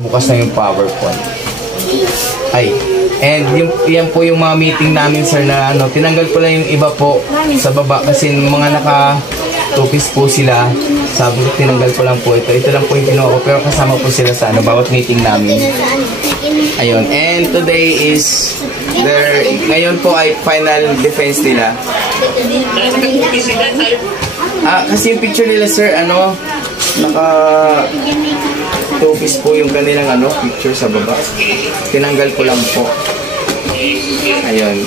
Bukas na yung PowerPoint. Ay, and yan po yung mga meeting namin, sir, na ano, tinanggal ko lang yung iba po sa baba kasi mga naka-two-piece po sila. Sabi ko, tinanggal ko lang po ito. Ito lang po yung kinuha ko, pero kasama po sila sa ano, bawat meeting namin. Ayun, and today is ngayon po ay final defense nila. Kasi yung picture nila, sir, ano, naka two-piece po yung kanilang ano, picture sa baba. Tinanggal ko lang po. Ayun.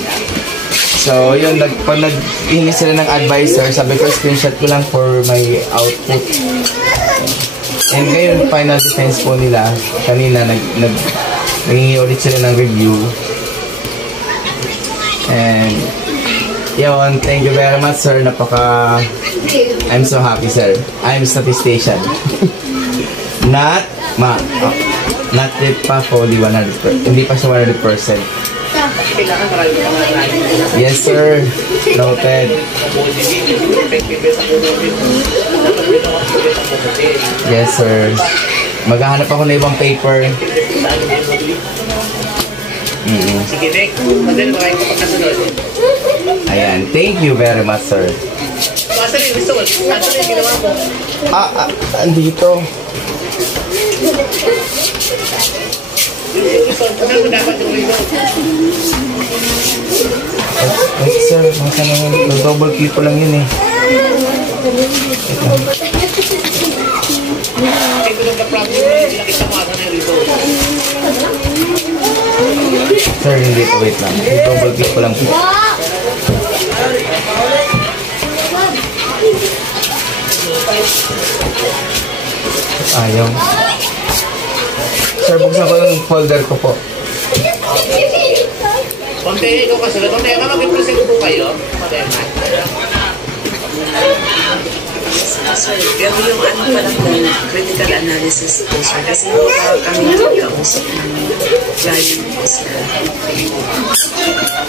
So, yun, pag naghingi sila ng advisor, sabi ko, screenshot ko lang for my output. And ngayon, final defense po nila. Kanina, naghingi ulit sila ng review. And, yun, thank you very much, sir. I'm so happy, sir. I'm statistician. Not yet pa fully 100%. Hindi pa siya 100%. Yes, sir. Noted. Yes, sir. Maghahanap ako na ibang paper. Ayan. Thank you very much, sir. Andito. Wait, sir, masa naman, double key ko lang yun eh. Sir, hindi po, wait lang. Double key ko lang po. Ayaw. Sir, buksan ko yung folder ko po. Konti, ikaw kasunod. Konti, mag-present po kayo. Sir, grabe yung ano pa lang ng critical analysis po, sir. Kasi kami nagkausap ng client po, sir.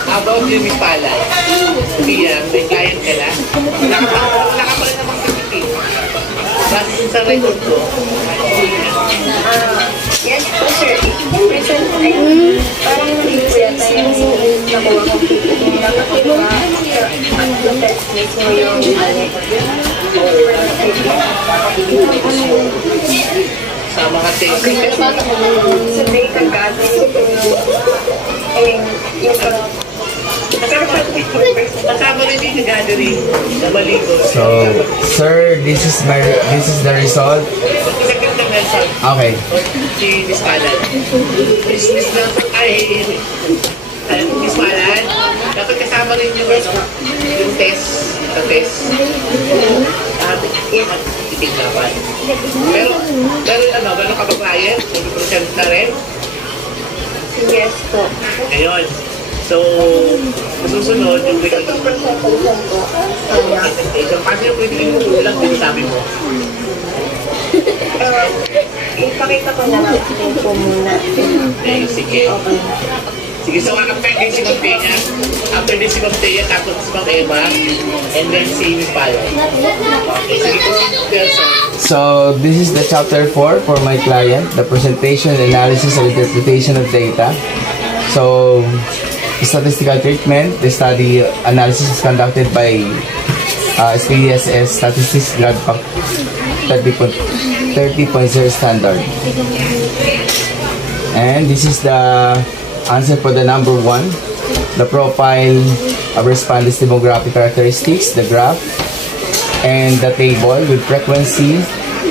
About yung pala, may client ka na. Nakapala namang critical. Base sa record ko. Yes po, sir. Present na parang hindi po yata yung nakuha ko. Test mismo yung sa mga technique. sa data gathering yung Kasama rin yung gathering na maligo. So, sir, this is the result. Okay. Si Miss Palan. Miss Nelson, Miss Palan, dapat kasama rin yung test. Sa test. Titig dapat. Pero meron ka ba client? Nag-present na rin? yes po. Ayun. So, masusunod yung Ito present po. so, paano yung pwede yung ulang din sabi mo? Ipakita ko na lang po muna. Sige. Okay. Sige, so after din si Ma'am Peña, after din si Ma'am Peña, tapos si Ma'am Emma, and then si Miss Palo. Okay, sige po si So, this is the chapter 4 for my client, the presentation, analysis, and interpretation of data. So, statistical treatment, the study analysis is conducted by SPSS Statistics Grad 30.0 standard. And this is the answer for the number 1, the profile of respondents' demographic characteristics, the graph, and the table with frequency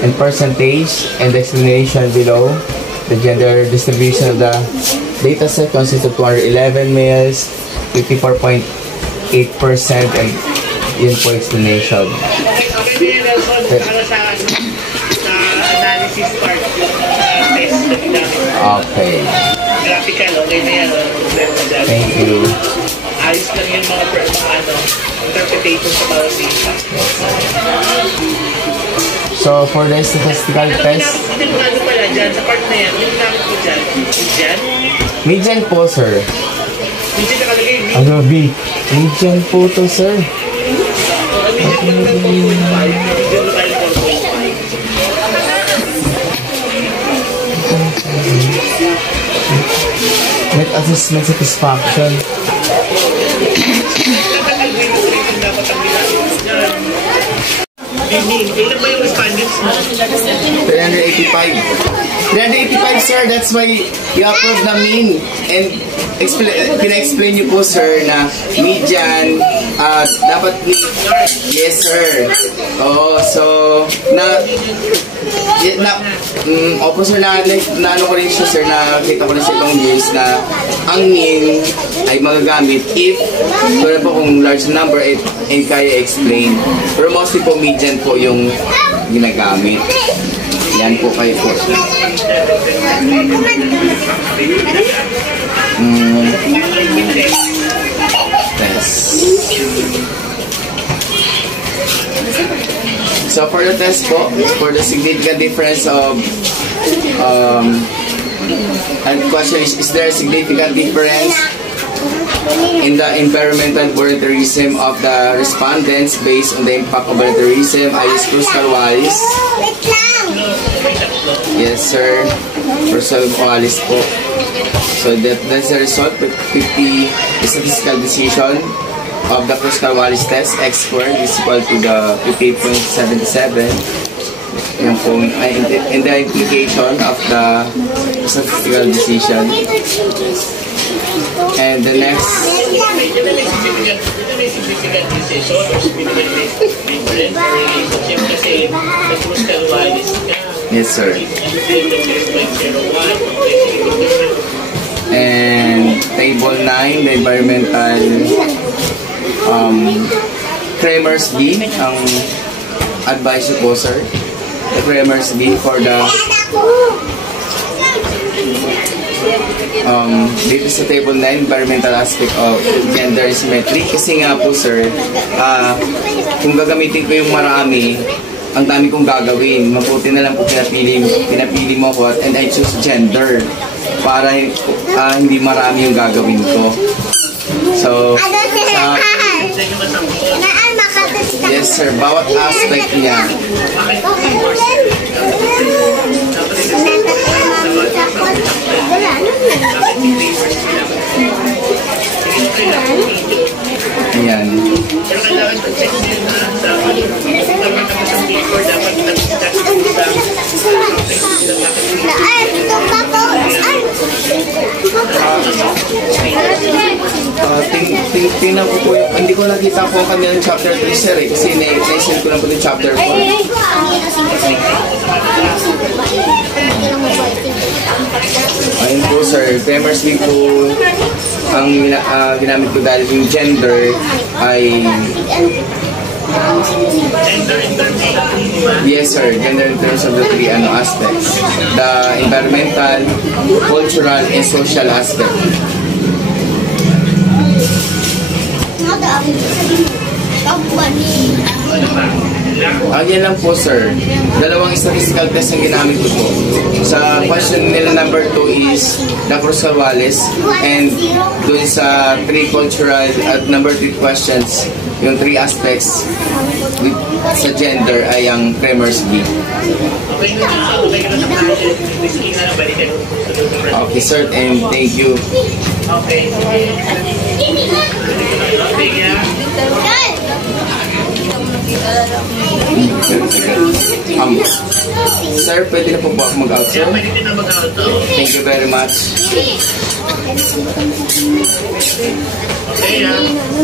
and percentage, and the explanation below. The gender distribution of the data set consists of 211 males, 54.8%, and yun po explanation. analysis part yung test na ginamit. Okay. Graphical, okay na yan. Thank you. Ayos lang yung mga interpretation sa bawat data. So, for the statistical test, Hindi mo ano pala dyan, sa part na yan, hindi mo namin ko dyan. Dyan? Median po, sir. Hindi dyan nakalagay, hindi. Ano, B? Median po to, sir. Median lang po yung 4.5. Median lang tayo 4.5. Net assessment satisfaction. Dapat ang ginagawa niya. Ilan ba yung respondents mo? 385. 385, sir. That's why you approve the mean. And pina-explain niyo po, sir, na median dapat yes, sir. Oo, so opo, sir, na ano ko rin siya, sir, nakita ko rin sa ibang news na ang mean ay magagamit if wala po kung large number and kaya explain. Pero mostly po median po yung ginagamit. Yan po kayo po. Test. So for the test po, for the significant difference of and the question is there a significant difference in the environmental voluntarism of the respondents based on the impact of voluntarism? I use Cruz-Calvalis. Yes, sir. Cruz-Calvalis po. So that's the result. 50 statistical decision of the Cruz-Calvalis test. X squared is equal to the 58.77. Yan po. In the implication of the statistical decision. And the next. Yes, sir. And table 9, the environmental Kramer's B, ang advice po, sir. The Kramer's B for the dito sa table 9, environmental aspect of gender symmetry. Kasi nga po, sir, kung gagamitin ko yung marami, ang dami kong gagawin. Mabuti na lang po pinapili mo ko and I choose gender para hindi marami yung gagawin ko. So, yes, sir, bawat aspect niya. Ayan. Tingnan ko po yung, hindi ko nakita po ang kanilang chapter 3, sir, kasi na-send ko lang po yung chapter 4. Ayun po, sir, Kramer's B po ang ginamit ko dahil yung gender ay yes, sir, gender in terms of the three aspects, the environmental, cultural, and social aspect. Yan lang po, sir. Dalawang statistical test ang ginamit ko po. Sa question nila number 2 is the Cruz-Calvalis, and dun sa 3 cultural at number 3 questions, yung 3 aspects with, sa gender ay ang Kramer's B. Okay, sir, and thank you. Okay. Sir, pwede na po ba ako mag-out, sir? Thank you very much.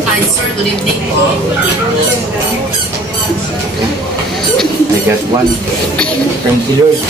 Hi, sir. Good evening po. I got one. Thank you, Lord.